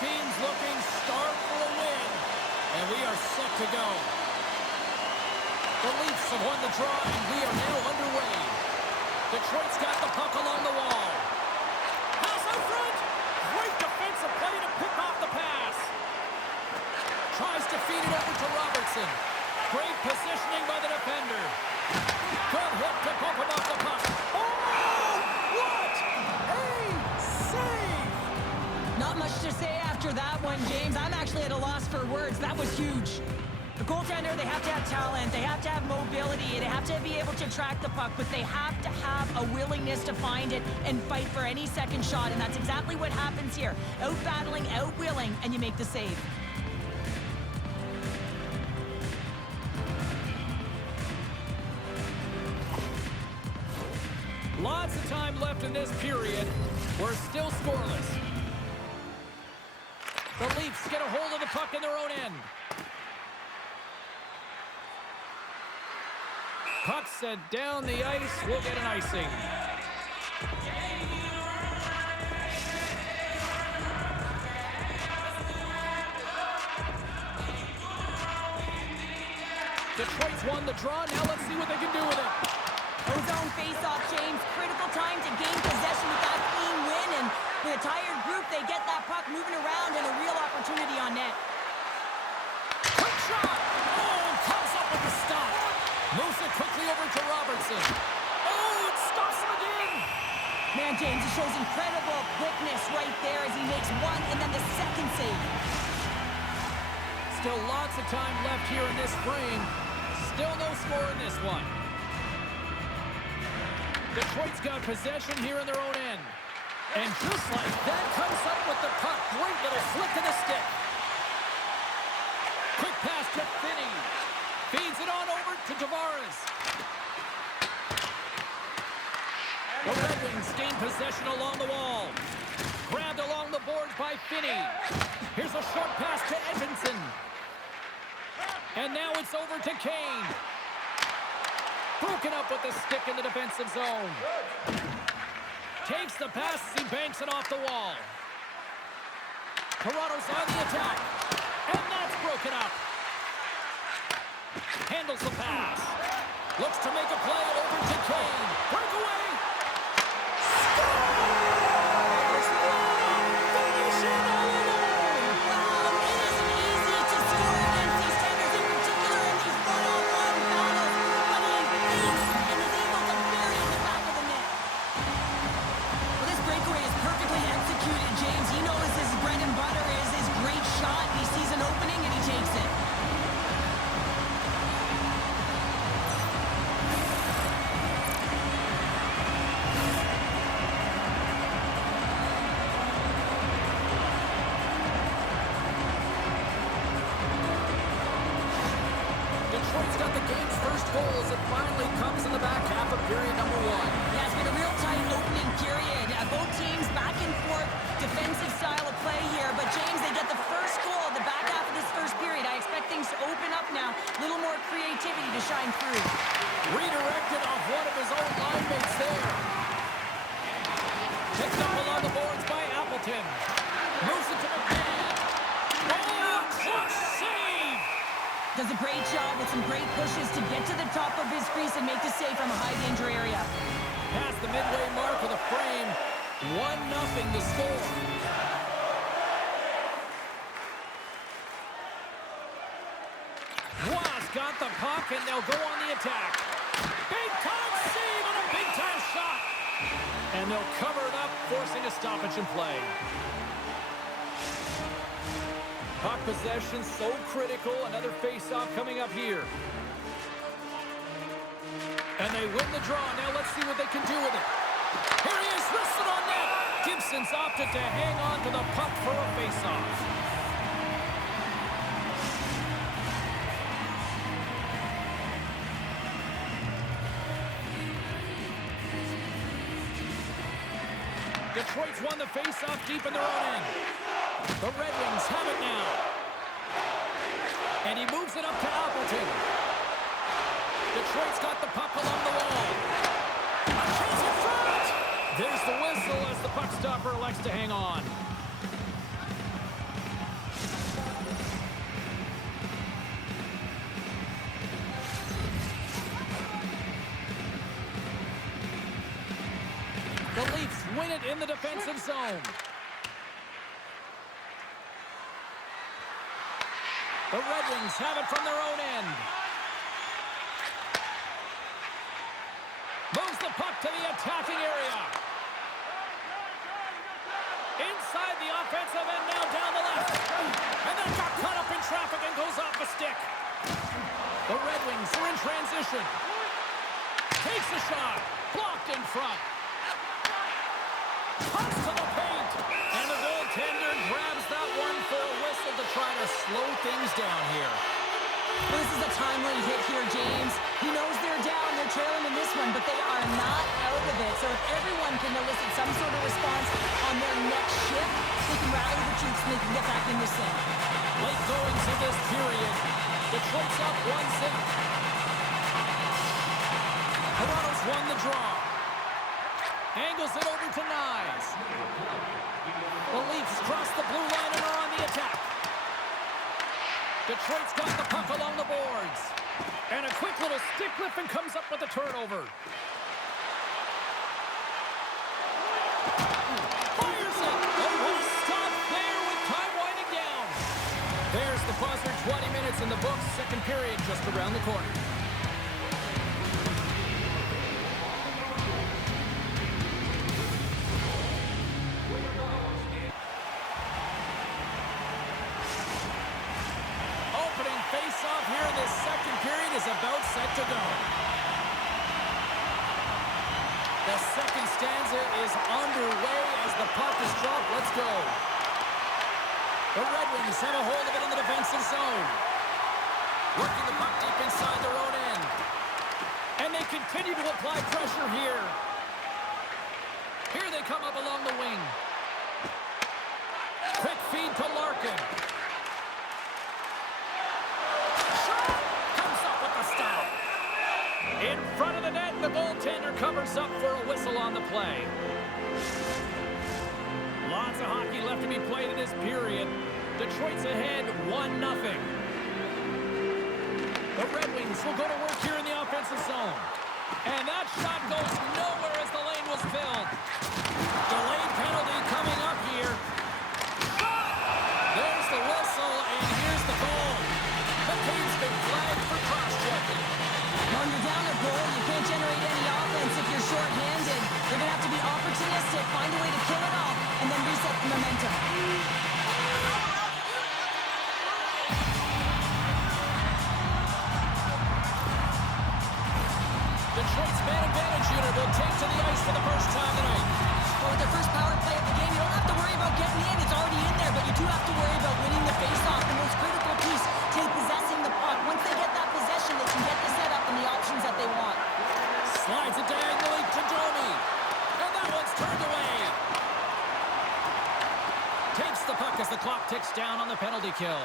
teams looking starved for a win, and we are set to go. The Leafs have won the draw, and we are now underway. Detroit's got the puck along the wall. Pass out front. Great defensive play to pick off the pass. Tries to feed it over to Robertson. Great positioning by the defender. Good hit to bump him off the puck. Oh, what a save! Not much to say after that one, James. I'm actually at a loss for words. That was huge. The goaltender, they have to have talent, they have to have mobility, they have to be able to track the puck, but they have to have a willingness to find it and fight for any second shot, and that's exactly what happens here. Out-battling, out-willing, and you make the save. Lots of time left in this period. We're still scoreless. The Leafs get a hold of the puck in their own end. Puck sent down the ice. We'll get an icing. Detroit's won the draw. Now let's see what they can do with it. Ozone face-off, James. Critical time to gain possession with that clean win. And with a tired group, they get that puck moving around and a real opportunity on net. Quick shot! Oh, comes up with the stop. Moves it quickly over to Robertson. Oh, it stops him again. Man, James, it shows incredible quickness right there as he makes one and then the second save. Still lots of time left here in this frame. Still no score in this one. Detroit's got possession here in their own end. And just like that, comes up with the puck. Great little flick to the stick. Quick pass to Finney. Feeds it on over to Tavares. The Red Wings gain possession along the wall. Grabbed along the boards by Finney. Here's a short pass to Edmondson. And now it's over to Kane. Broken up with the stick in the defensive zone. Takes the pass as he banks it off the wall. Toronto's on the attack. And that's broken up. Handles the pass. Looks to make a play over to Kane. Breakaway. Scores! Finish it all! Wow, it isn't easy to score against these Tigers, in particular in these one-on-one battles, but he beats and is able to bury it in the back of the net. Well, this breakaway is perfectly executed, James. He knows his bread and butter is his great shot. He sees an opening and he takes it. Detroit's got the game's first goal as it finally comes in the back half of period number one. Yeah, it's been a real tight opening period. Both teams back and forth, defensive style of play here. But James, they get the first goal the back half of this first period. I expect things to open up now. A little more creativity to shine through. Redirected off one of his own line mates there. Picked up along the boards by Appleton. Moves it to McMahon. Oh, clutch save! Does a great job with some great pushes to get to the top of his crease and make the save from a high danger area. Past the midway mark of the frame. 1-0 the score. Ross got the puck and they'll go on the attack. Big time save and a big time shot. And they'll cover it up, forcing a stoppage in play. Puck possession so critical. Another face-off coming up here. And they win the draw. Now let's see what they can do with it. Here he is, wristed on net. Gibson's opted to hang on to the puck for a face-off. Detroit's won the face-off deep in their own end. The Red Wings have it now. And he moves it up to Appleton. Detroit's got the puck along the wall. A chance in front! There's the whistle as the puck stopper elects to hang on. win it in the defensive zone. The Red Wings have it from their own end. Moves the puck to the attacking area. Inside the offensive end, now down the left. And then got caught up in traffic and goes off a stick. The Red Wings are in transition. Takes a shot. Blocked in front. Pucks to the paint. And the goaltender grabs that one for a whistle to try to slow things down here. Well, this is a timely hit here, James. He knows they're down, they're trailing in this one, but they are not out of it. So if everyone can elicit some sort of response on their next shift, they can rally the troops and they can get back in this thing. Late goings in this period. Detroit's up 1-0. Toronto's won the draw. Angles it over to Nyes. The Leafs cross the blue line and are on the attack. Detroit's got the puck along the boards. And a quick little stick lift and comes up with a turnover. Fires it. Oh, what a stop there with time winding down. There's the buzzer. 20 minutes in the books. Second period just around the corner. Face-off here in this second period is about set to go. The second stanza is underway as the puck is dropped. Let's go. The Red Wings have a hold of it in the defensive zone. Working the puck deep inside their own end. And they continue to apply pressure here. Here they come up along the wing. Quick feed to Larkin. In front of the net, the goaltender covers up for a whistle on the play. Lots of hockey left to be played in this period. Detroit's ahead 1-0. The Red Wings will go to work here in the offensive zone. And that shot goes nowhere as the lane was filled. Delayed penalty coming up here. There's the whistle, and here's the goal. The team's been flagged for cross-checking. When you're down a goal, you can't generate any offense if you're short-handed. You're going to have to be opportunistic, find a way to kill it off, and then reset the momentum. Detroit's man advantage unit will take to the ice for the first time tonight. Well, with their first power play of the game, you don't have to worry about getting in. It's already in there, but you do have to worry about winning the face-off, the most critical piece to possessing the puck. Once they get that possession, they can get the setup and the options that they want. Slides it diagonally to Domi. And that one's turned away. Takes the puck as the clock ticks down on the penalty kill.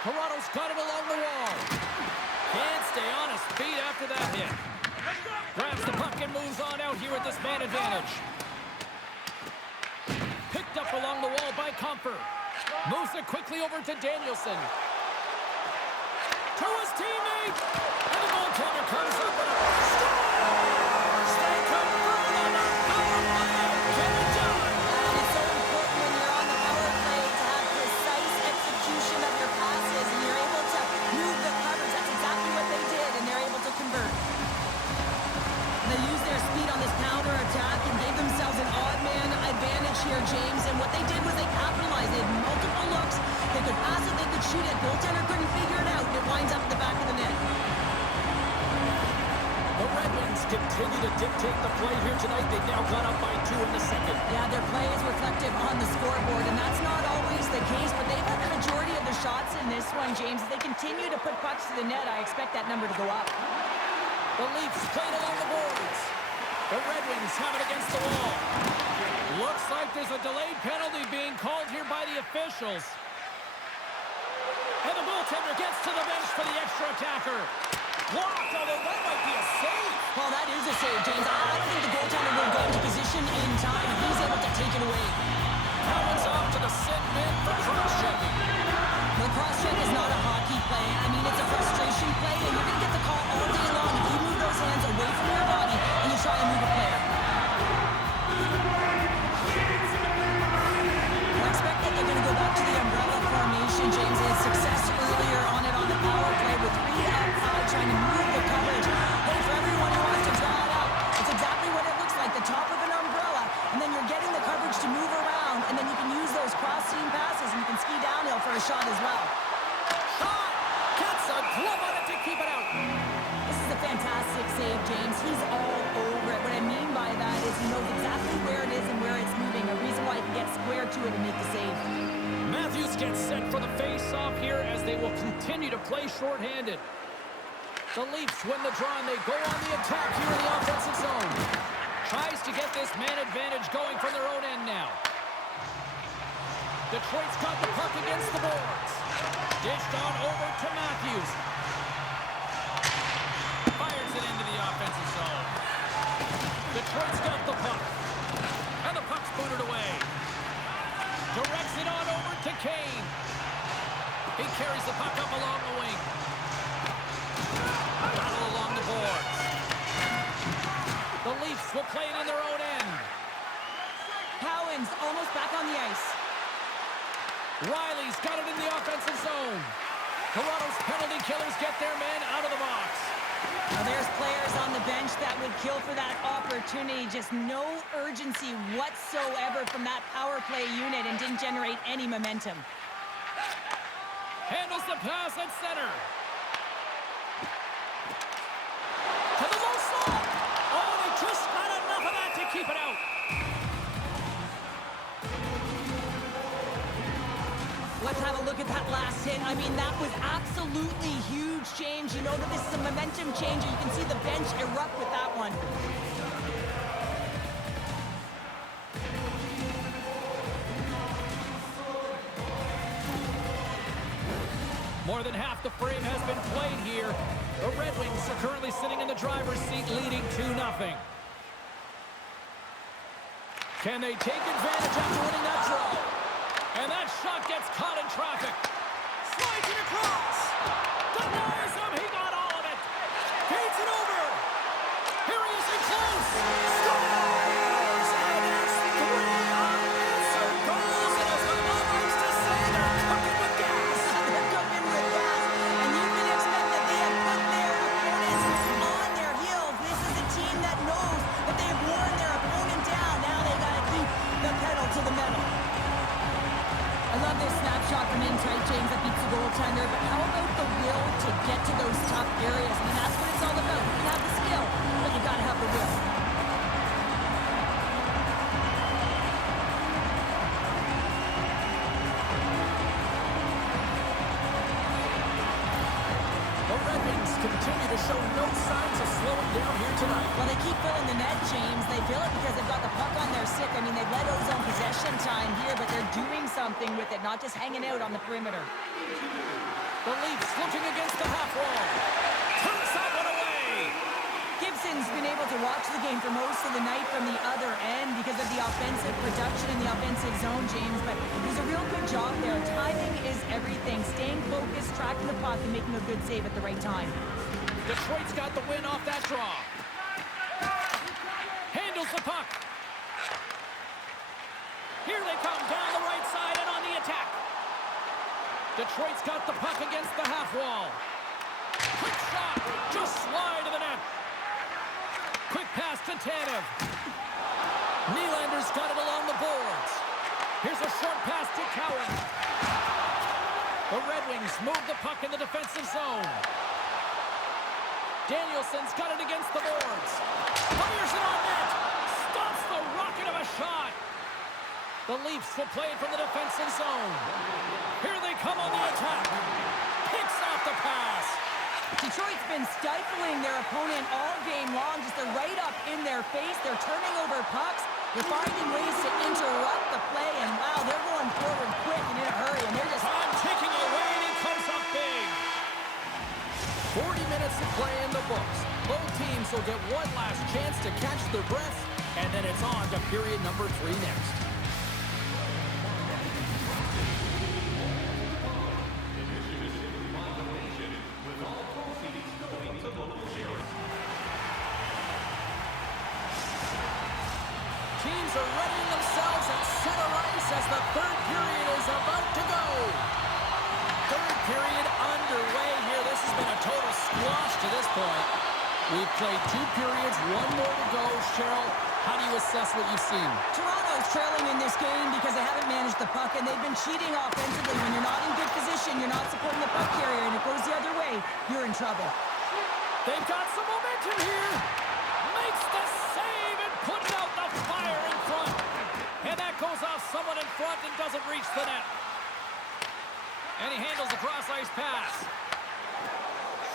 Toronto's got it along the wall. Can't stay on his feet after that hit. Grabs the puck and moves on out here with this man advantage. Picked up along the wall by Comfort. Moves it quickly over to Danielson. To his teammate. And the goaltender comes up with a score. Stay confirmed on the power play. Get it done. And it's so important when you're on the power play to have precise execution of your passes, and you're able to move the coverage. That's exactly what they did, and they're able to convert. They used their speed on this counter-attack and gave themselves an odd-man advantage here, James. And what they did was they capitalized. They had multiple looks. They could pass it, they could shoot it. Goaltender couldn't figure it out, and it winds up at the back of the net. The Red Wings continue to dictate the play here tonight. They've now gone up by 2 in the second. Yeah, their play is reflective on the scoreboard, and that's not always the case, but they've had the majority of their shots in this one, James. If they continue to put pucks to the net, I expect that number to go up. The Leafs played along the boards. The Red Wings have it against the wall. Looks like there's a delayed penalty being called here by the officials. And the goaltender gets to the bench for the extra attacker. Blocked, although that might be a save. Well, that is a save, James. I don't think the goaltender will go into position in time. He's able to take it away. That one's off to the sin bin for cross-checking. The cross-check is not a hockey play. I mean, it's a frustration play, and you're going to get the call all day long if you move those hands away from your body and you try and move a player. glove on it to keep it out. This is a fantastic save, James. He's all over it. What I mean by that is he knows exactly where it is and where it's moving. A reason why he can get square to it and make the save. Matthews gets set for the face-off here as they will continue to play shorthanded. The Leafs win the draw and they go on the attack here in the offensive zone. Tries to get this man advantage going from their own end now. Detroit's got the puck against the boards. Dished on over to Matthews. Fires it into the offensive zone. Detroit's got the puck. And the puck's booted away. Directs it on over to Kane. He carries the puck up along the wing. Battle along the boards. The Leafs will play it in their own end. Cowan's almost back on the ice. Riley's got it in the offensive zone. Toronto's penalty killers get their man out of the box. Now there's players on the bench that would kill for that opportunity. Just no urgency whatsoever from that power play unit and didn't generate any momentum. Handles the pass at center. To the low slot. Oh, they just got enough of that to keep it out. Let's have a look at that last hit. I mean, that was absolutely huge change. You know that this is a momentum changer. You can see the bench erupt with that one. More than half the frame has been played here. The Red Wings are currently sitting in the driver's seat, leading 2-0. Can they take advantage after winning that draw? And that shot gets caught in traffic. Slides it across. Denies him. He got all of it. Feeds it over. Here he is in close. Scores! And it's 3 unanswered goals. And as the mom likes to say, they're cooking with gas. They're cooking with gas. And you can expect that they have put their opponents on their heels. This is a team that knows that they have worn their opponent down. Now they got to keep the pedal to the metal. I love this snapshot from in tight, James, that beats the goaltender, but how about the will to get to those tough areas? I mean, that's what it's all about. You can have the skill, but you got to have the will. The Red Wings continue to show no signs of slowing down here tonight. Well, they keep filling the net, James. They fill it because they've got the puck on their stick. I mean, they've let ozone possession time here, but they're doing something with it, not just hanging out on the perimeter. The Leafs looking against the half wall. Turns that one away. Gibson's been able to watch the game for most of the night from the other end because of the offensive production in the offensive zone, James, but he's a real good job there. Timing is everything. Staying focused, tracking the puck, and making a good save at the right time. Detroit's got the win off that draw. Handles the puck. Here they come down the right side and on the attack. Detroit's got the puck against the half wall. Quick shot. Just slide to the net. Quick pass to Tanev. Nylander's got it along the boards. Here's a short pass to Cowan. The Red Wings move the puck in the defensive zone. Danielson's got it against the boards. Fires it on net. Stops the rocket of a shot. The Leafs will play it from the defensive zone. Here they come on the attack. Picks off the pass. Detroit's been stifling their opponent all game long. Just they're right up in their face. They're turning over pucks. They're finding ways to interrupt the play. And wow, they're going forward quick and in a hurry. And they're just... Time ticking away and he comes up big. 40 minutes of play in the books. Both teams will get one last chance to catch their breath. And then it's on to period number 3 next. Teams are readying themselves at center ice as the third period is about to go. Third period underway here. This has been a total squash to this point. We've played 2 periods, 1 more to go. Cheryl, how do you assess what you've seen? Toronto's trailing in this game because they haven't managed the puck, and they've been cheating offensively. When you're not in good position, you're not supporting the puck carrier, and it goes the other way. you're in trouble. They've got some momentum here. Makes the save and putting out the fire in front. And that goes off someone in front and doesn't reach the net. And he handles the cross-ice pass.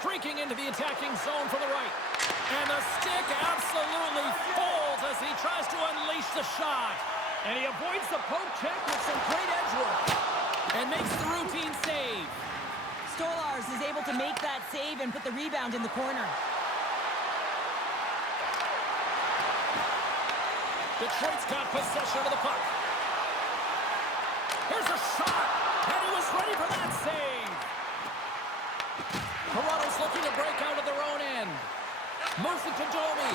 Streaking into the attacking zone from the right. And the stick absolutely folds as he tries to unleash the shot. And he avoids the poke check with some great edge work. And makes the routine save. Stolars is able to make that save and put the rebound in the corner. Detroit's got possession of the puck. Here's a shot, and he was ready for that save. Toronto's looking to break out of their own end. Moves it to Domi,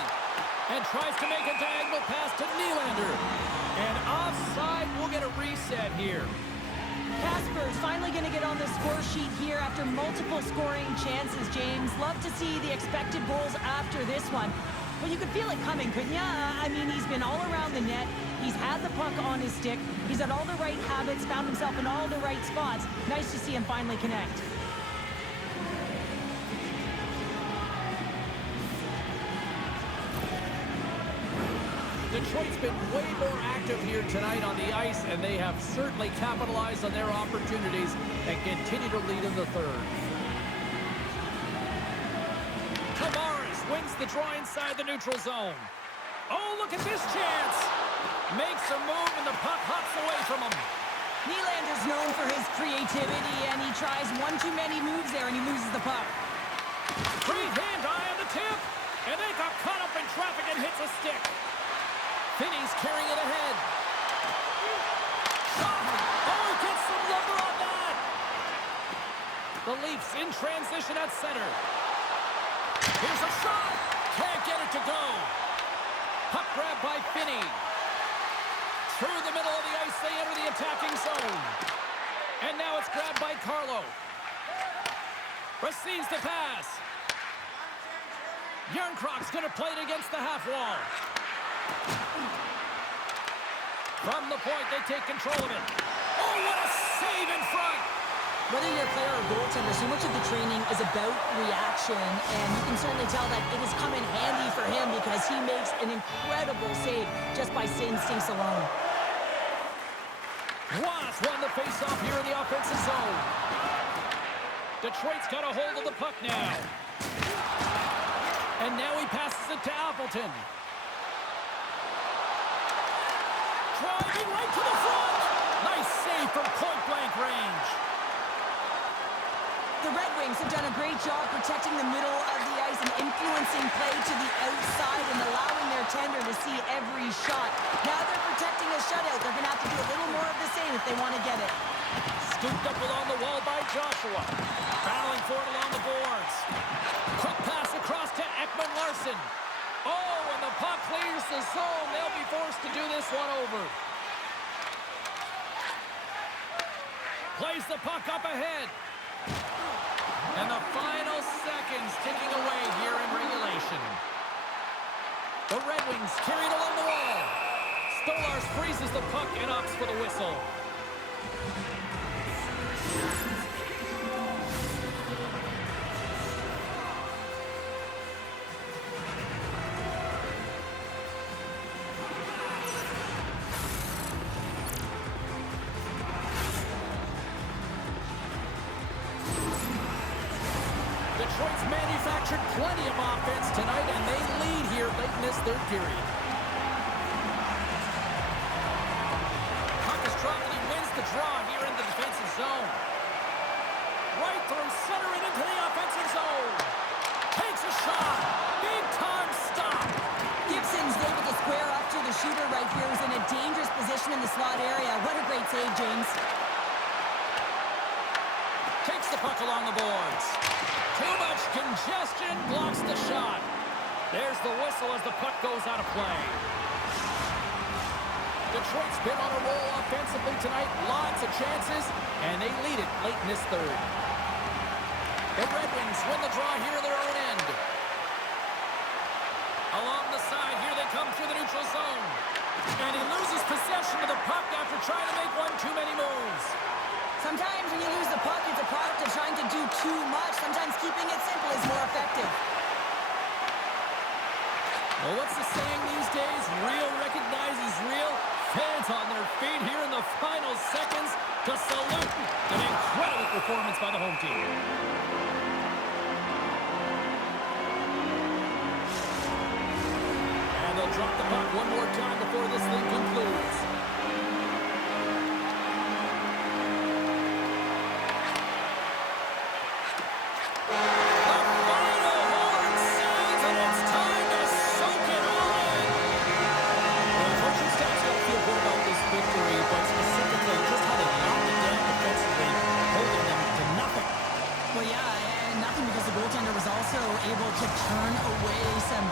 and tries to make a diagonal pass to Nylander. And offside, we'll get a reset here. Casper's finally going to get on the score sheet here after multiple scoring chances, James. Love to see the expected goals after this one. Well, you could feel it coming, couldn't you? I mean, he's been all around the net. He's had the puck on his stick. He's had all the right habits, found himself in all the right spots. Nice to see him finally connect. Detroit's been way more active here tonight on the ice, and they have certainly capitalized on their opportunities and continue to lead in the third. Tavares wins the draw inside the neutral zone. Oh, look at this chance. Makes a move, and the puck hops away from him. Nylander's known for his creativity, and he tries one too many moves there, and he loses the puck. Free hand eye on the tip, and they got caught up in traffic and hits a stick. Finney's carrying it ahead. Shot! Oh, he gets some lumber on that! The Leafs in transition at center. Here's a shot! Can't get it to go. Puck grab by Finney. Through the middle of the ice, they enter the attacking zone. And now it's grabbed by Carlo. Receives the pass. Yarncroft's going to play it against the half wall. From the point, they take control of it. Oh, what a save in front! Whether you're a player or goaltender, so much of the training is about reaction, and you can certainly tell that it has come in handy for him because he makes an incredible save just by instincts alone. Ross won the faceoff here in the offensive zone. Detroit's got a hold of the puck now. And now he passes it to Appleton. Driving right to the front. Nice save from point-blank range. The Red Wings have done a great job protecting the middle of the ice and influencing play to the outside and allowing their tender to see every shot. Now they're protecting a shutout. They're going to have to do a little more of the same if they want to get it. Scooped up along the wall by Joshua. Battling for it along the boards. Quick pass across to Ekman-Larsson. Oh, and the puck clears the zone. They'll be forced to do this one over. Plays the puck up ahead. And the final seconds ticking away here in regulation. The Red Wings carried along the wall. Stolars freezes the puck and opts for the whistle. Detroit's manufactured plenty of offense tonight, and they lead here late in this third period. Puck is dropped, and he wins the draw here in the defensive zone. Right through center and into the offensive zone. Takes a shot. Big time stop. Gibson's able to square up to the shooter right here. He's in a dangerous position in the slot area. What a great save, James. Takes the puck along the boards. Too much congestion, blocks the shot. There's the whistle as the puck goes out of play. Detroit's been on a roll offensively tonight. Lots of chances, and they lead it late in this third. The Red Wings win the draw here in their own end. Along the side, here they come through the neutral zone. And he loses possession of the puck after trying to make one too many moves. Sometimes when you lose the puck, it's a product of trying to do too much. Sometimes keeping it simple is more effective. Well, what's the saying these days? Real recognizes real. Fans on their feet here in the final seconds to salute an incredible performance by the home team. And they'll drop the puck one more time before this thing concludes. Able to turn away some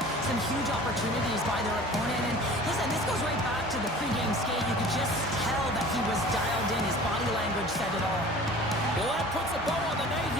huge opportunities by their opponent. And listen, this goes right back to the pregame skate. You could just tell that he was dialed in. His body language said it all. Well, that puts a bow on the night